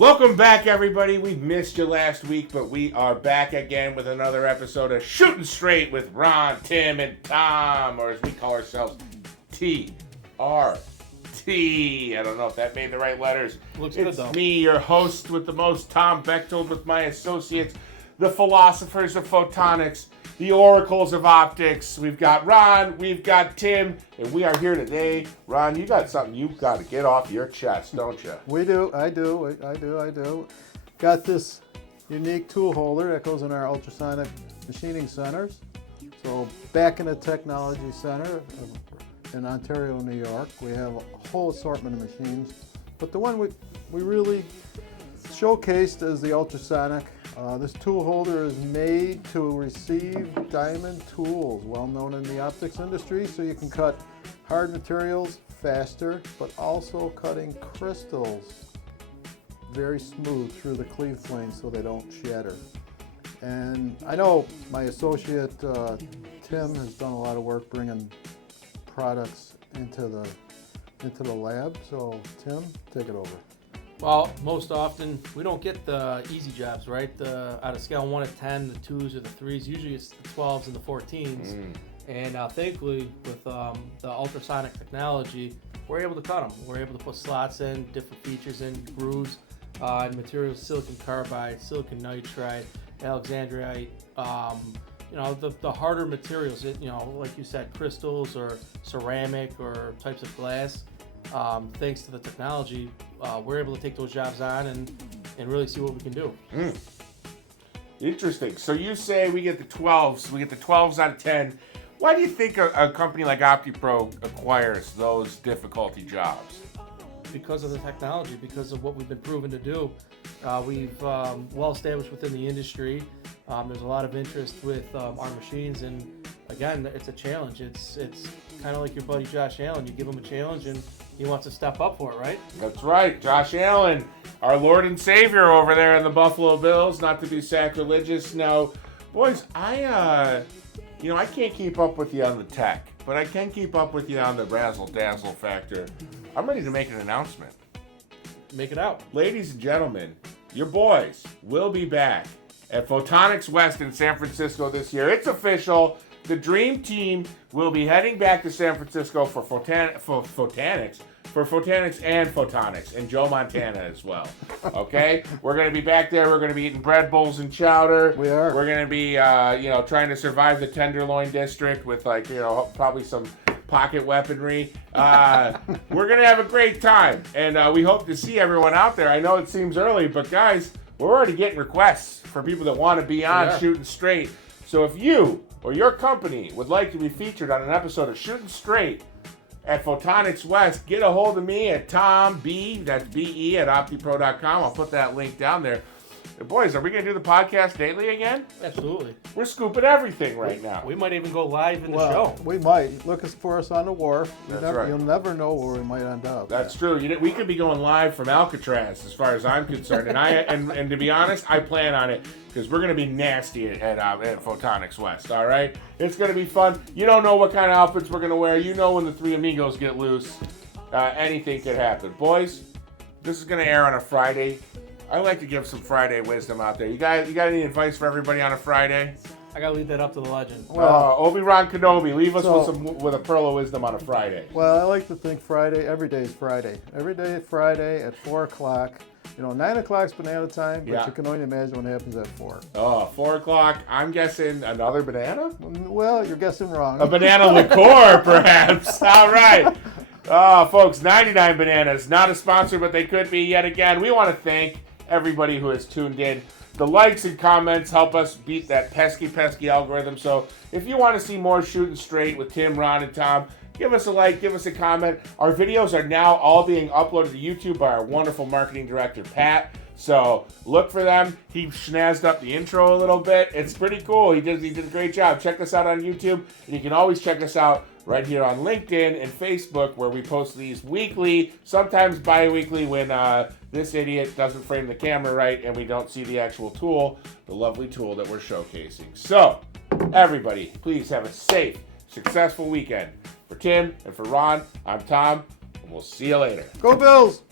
Welcome back, everybody. We missed you last week, but we are back again with another episode of Shooting Straight with Ron, Tim, and Tom, or as we call ourselves, TRT. I don't know if that made the right letters. Looks good, though. It's me, your host with the most, Tom Bechtold, with my associates, the philosophers of photonics, the oracles of optics. We've got Ron, we've got Tim, and we are here today. Ron, you got something you've got to get off your chest, don't you? We do. I do. Got this unique tool holder that goes in our ultrasonic machining centers. So back in the technology center in Ontario, New York, we have a whole assortment of machines. But the one we really showcased is the ultrasonic. This tool holder is made to receive diamond tools, well known in the optics industry, so you can cut hard materials faster, but also cutting crystals very smooth through the cleave plane so they don't shatter. And I know my associate Tim has done a lot of work bringing products into the lab. So Tim, take it over. Well, most often we don't get the easy jobs, right? Out of scale 1 to 10, the 2s or the 3s. Usually it's the 12s and the 14s. And thankfully, with the ultrasonic technology, we're able to cut them. We're able to put slots in, different features in, grooves, and materials, silicon carbide, silicon nitride, alexandrite. The harder materials, like you said, crystals or ceramic or types of glass. Thanks to the technology, we're able to take those jobs on and really see what we can do. Interesting. So you say we get the 12s. We get the 12s out of 10. Why do you think a company like OptiPro acquires those difficulty jobs? Because of the technology, because of what we've been proven to do. We've well established within the industry. There's a lot of interest with our machines, and again, it's a challenge. It's kind of like your buddy Josh Allen. You give him a challenge, and he wants to step up for it, right? That's right, Josh Allen, our Lord and Savior over there in the Buffalo Bills. Not to be sacrilegious. Now, boys, I can't keep up with you on the tech, but I can keep up with you on the razzle dazzle factor. I'm ready to make an announcement. Make it out. Ladies and gentlemen, your boys will be back at Photonics West in San Francisco this year. It's official. The Dream Team will be heading back to San Francisco for Photonics and Photonics, and Joe Montana as well. Okay? We're going to be back there. We're going to be eating bread bowls and chowder. We are. We're going to be, trying to survive the Tenderloin District with, probably some pocket weaponry. We're going to have a great time, and we hope to see everyone out there. I know it seems early, but guys, we're already getting requests for people that want to be on Shooting Straight. So if you or your company would like to be featured on an episode of Shooting Straight at Photonics West, get a hold of me at Tom B, that's B-E, at OptiPro.com. I'll put that link down there. And boys, are we going to do the podcast daily again? Absolutely. We're scooping everything right now. We might even go live in the show. We might. Look for us on the wharf. Right. You'll never know where we might end up. That's true. We could be going live from Alcatraz, as far as I'm concerned. And to be honest, I plan on it because we're going to be nasty at Photonics West. All right, it's going to be fun. You don't know what kind of outfits we're going to wear. You know when the three amigos get loose, anything could happen. Boys, this is going to air on a Friday. I like to give some Friday wisdom out there. You got any advice for everybody on a Friday? I gotta leave that up to the legend. Obi-Wan Kenobi, leave us with a pearl of wisdom on a Friday. Well, I like to think Friday. Every day is Friday. Every day is Friday at 4 o'clock. 9 o'clock's banana time, but you can only imagine what happens at 4. 4 o'clock. I'm guessing another banana? Well, you're guessing wrong. A banana liqueur, perhaps. All right. Folks, 99 Bananas. Not a sponsor, but they could be yet again. We want to thank everybody who has tuned in. The likes and comments help us beat that pesky algorithm. So if you want to see more Shooting Straight with Tim, Ron, and Tom, give us a like, give us a comment. Our videos are now all being uploaded to YouTube by our wonderful marketing director, Pat. So look for them. He schnazzed up the intro a little bit. It's pretty cool. He did a great job. Check us out on YouTube, and you can always check us out right here on LinkedIn and Facebook, where we post these weekly, sometimes bi-weekly when this idiot doesn't frame the camera right and we don't see the actual tool, the lovely tool that we're showcasing. So, everybody, please have a safe, successful weekend. For Tim and for Ron, I'm Tom, and we'll see you later. Go Bills!